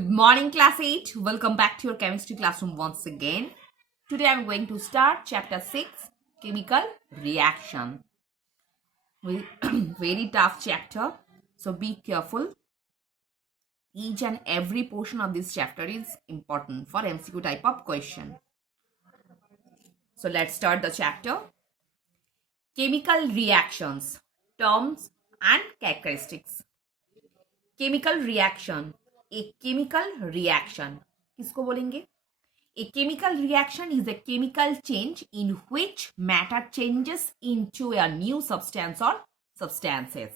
Good morning, class 8. Welcome back to your chemistry classroom once again. Today I'm going to start chapter 6, chemical reaction. Very tough chapter, so be careful. Each and every portion of this chapter is important for MCQ type of question. So let's start the chapter. Chemical reactions, terms and characteristics. Chemical reaction. एक chemical reaction किसको बोलेंगे? A chemical reaction is a chemical change in which matter changes into a new substance or substances.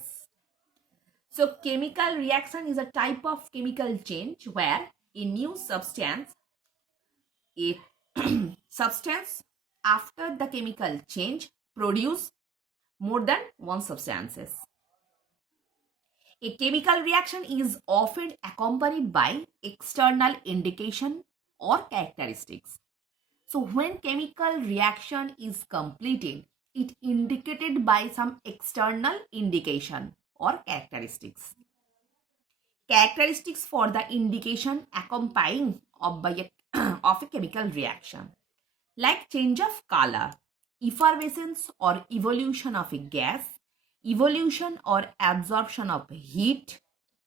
So chemical reaction is a type of chemical change where a new substance, a substance after the chemical change produce more than one substances. A chemical reaction is often accompanied by external indication or characteristics. So when chemical reaction is completed, it indicated by some external indication or characteristics. Characteristics for the indication accompanying of a chemical reaction, like change of color, effervescence or evolution of a gas, evolution or absorption of heat,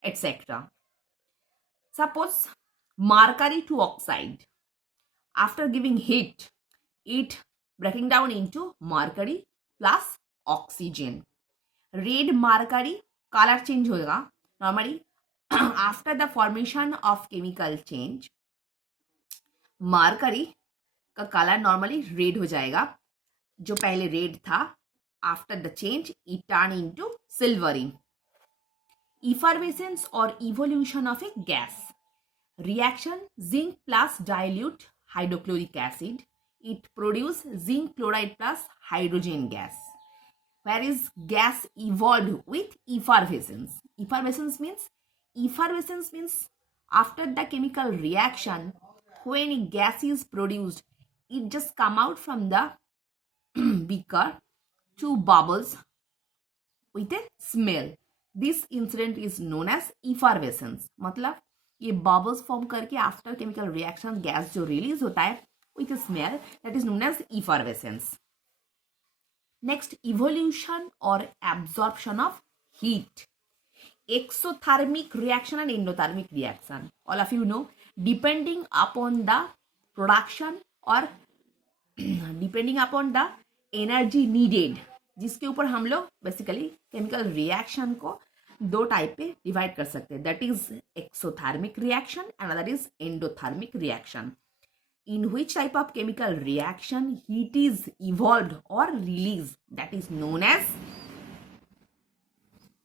etc. Suppose mercury to oxide. After giving heat, it breaking down into mercury plus oxygen. Red mercury color change होगा. Normally, after the formation of chemical change, mercury का colour normally red हो जाएगा. जो पहले red था, after the change it turn into silvery. Effervescence or evolution of a gas. Reaction zinc plus dilute hydrochloric acid. It produce zinc chloride plus hydrogen gas. Whereas gas evolved with effervescence. Effervescence means after the chemical reaction, when a gas is produced, it just come out from the beaker to bubbles with a smell. This incident is known as effervescence. मतलब ये bubbles form करके after chemical reaction gas जो release होता है with a smell, that is known as effervescence. Next, evolution or absorption of heat. Exothermic reaction and endothermic reaction. All of you know, depending upon the production or depending upon the energy needed, जिसके ऊपर हम लोग basically chemical reaction को दो type पे divide कर सकते हैं. That is exothermic reaction and other is endothermic reaction. In which type of chemical reaction heat is evolved or released, that is known as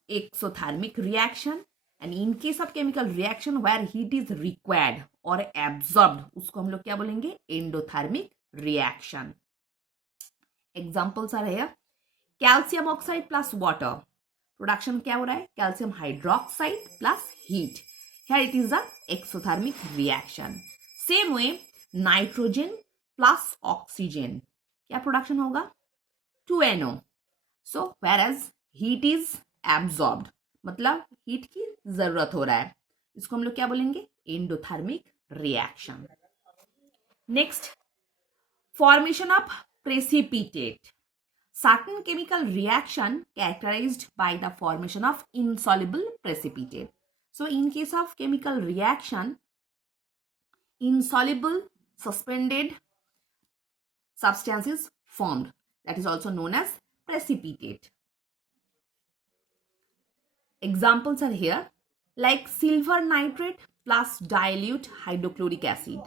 exothermic reaction. And in case of chemical reaction where heat is required or absorbed, उसको हम लोग क्या बोलेंगे? Endothermic reaction. Examples are here. Calcium oxide plus water. Production क्या हो रहा है? Calcium hydroxide plus heat. Here it is a exothermic reaction. Same way, nitrogen plus oxygen क्या प्रोडक्शन होगा? 2NO. So whereas heat is absorbed, मतलब heat की जरूरत हो रहा है, इसको हम लोग क्या बोलेंगे? Endothermic reaction. Next, formation of precipitate. Certain chemical reaction characterized by the formation of insoluble precipitate. So in case of chemical reaction, insoluble suspended substance is formed, that is also known as precipitate. Examples are here, like silver nitrate plus dilute hydrochloric acid.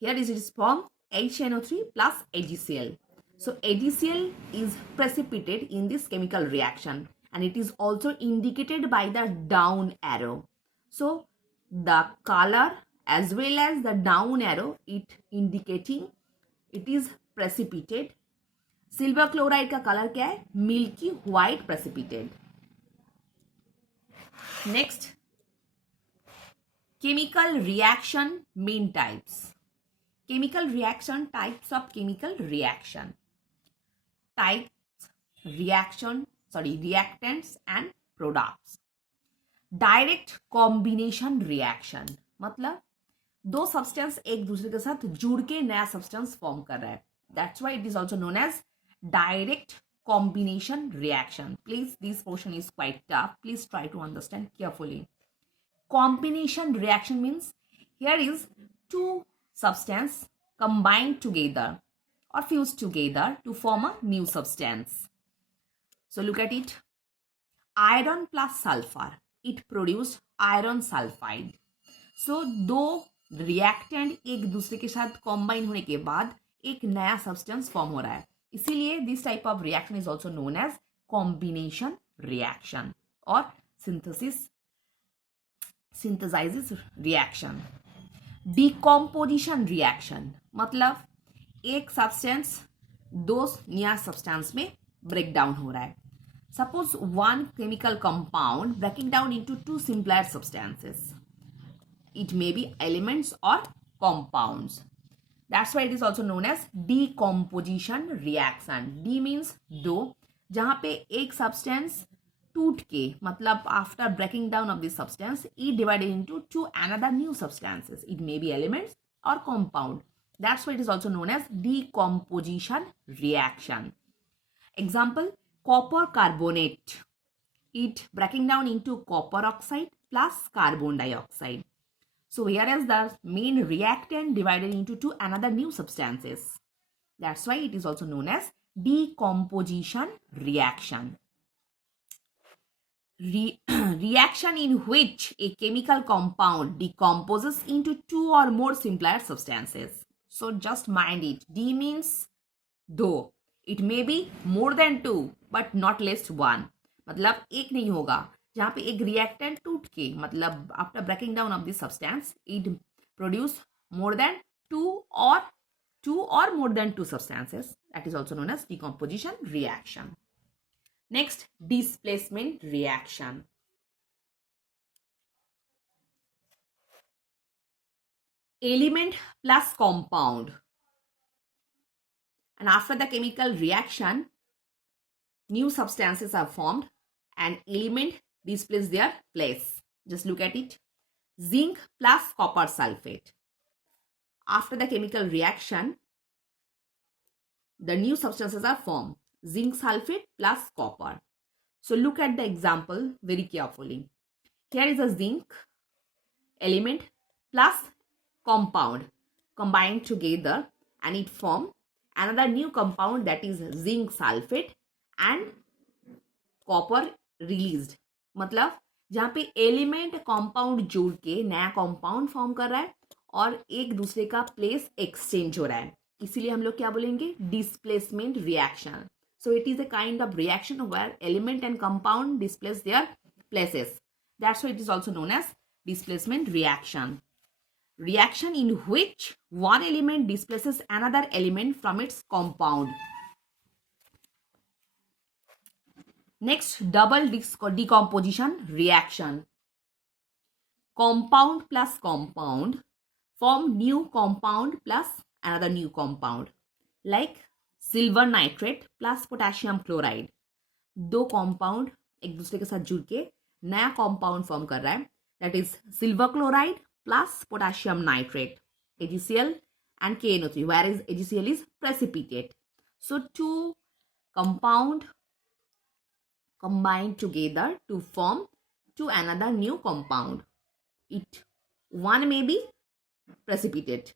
Here it is formed HNO3 plus AgCl. So AgCl is precipitated in this chemical reaction and it is also indicated by the down arrow. So the color as well as the down arrow, it indicating it is precipitate. Silver chloride का colour क्या है? Milky white precipitate. Next, chemical reaction main types. Chemical reaction types of chemical reaction. Types, reactants and products. Direct combination reaction, मतलब दो substance एक दूसरे के साथ जुड़ के नया सब्सटेंस फॉर्म कर रहा है. That's why it is also known as direct combination reaction. Please, this portion is quite tough. Please try to understand carefully. Combination reaction means here is two substance combined together or fused together to form a new substance. So look at it. Iron plus sulfur, it produced iron sulfide. So दो reactant एक दूसरे के साथ combine होने के बाद एक नया सब्सटेंस फॉर्म हो रहा है, इसीलिए this type of reaction is also known as combination reaction और सिंथेसाइजेस रिएक्शन. डिकम्पोजिशन रिएक्शन मतलब एक सब्सटेंस दो नया सब्सटेंस में ब्रेक डाउन हो रहा है. Suppose one chemical compound breaking down into two simpler substances. It may be elements or compounds. That's why it is also known as decomposition reaction. D means दो, जहाँ पे एक substance टूट के मतलब after breaking down of this substance it divided into two another new substances. It may be elements or compound. That's why it is also known as decomposition reaction. Example, copper carbonate. It breaking down into copper oxide plus carbon dioxide. So here is the main reactant divided into two another new substances. That's why it is also known as decomposition reaction. Reaction in which a chemical compound decomposes into two or more simpler substances. So just mind it. D means दो. It may be more than two but not less one. मतलब एक नहीं होगा. जहाँ पे एक reactant टूट के मतलब after breaking down of this substance it produce more than two or more than two substances. That is also known as decomposition reaction. Next, displacement reaction. Element plus compound, and after the chemical reaction new substances are formed and element displays their place. Just look at it. Zinc plus copper sulfate. After the chemical reaction, the new substances are formed. Zinc sulfate plus copper. So look at the example very carefully. Here is a zinc element plus compound combined together and it form another new compound that is zinc sulfate and copper released. मतलब जहाँ पे element compound जोड़ के नया compound form कर रहा है और एक दूसरे का प्लेस एक्सचेंज हो रहा है, इसीलिए हम लोग क्या बोलेंगे, displacement reaction. So it is a kind of reaction where element and compound displace their places. That's why it is also known as displacement reaction. Reaction in which one element displaces another element from its compound. Next, double decomposition reaction. Compound plus compound form new compound plus another new compound. Like silver nitrate plus potassium chloride. दो compound एक दूसरे के साथ जुड़ के नया compound form कर रहा है. That is silver chloride plus potassium nitrate, AgCl and KNO3, whereas AgCl is precipitate. So two compound combined together to form to another new compound. One may be precipitate.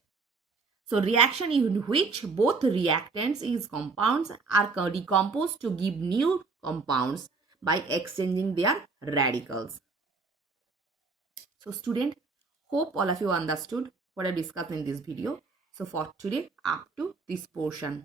So reaction in which both reactants is compounds are decomposed to give new compounds by exchanging their radicals. So student, hope all of you understood what I discussed in this video. So for today, up to this portion.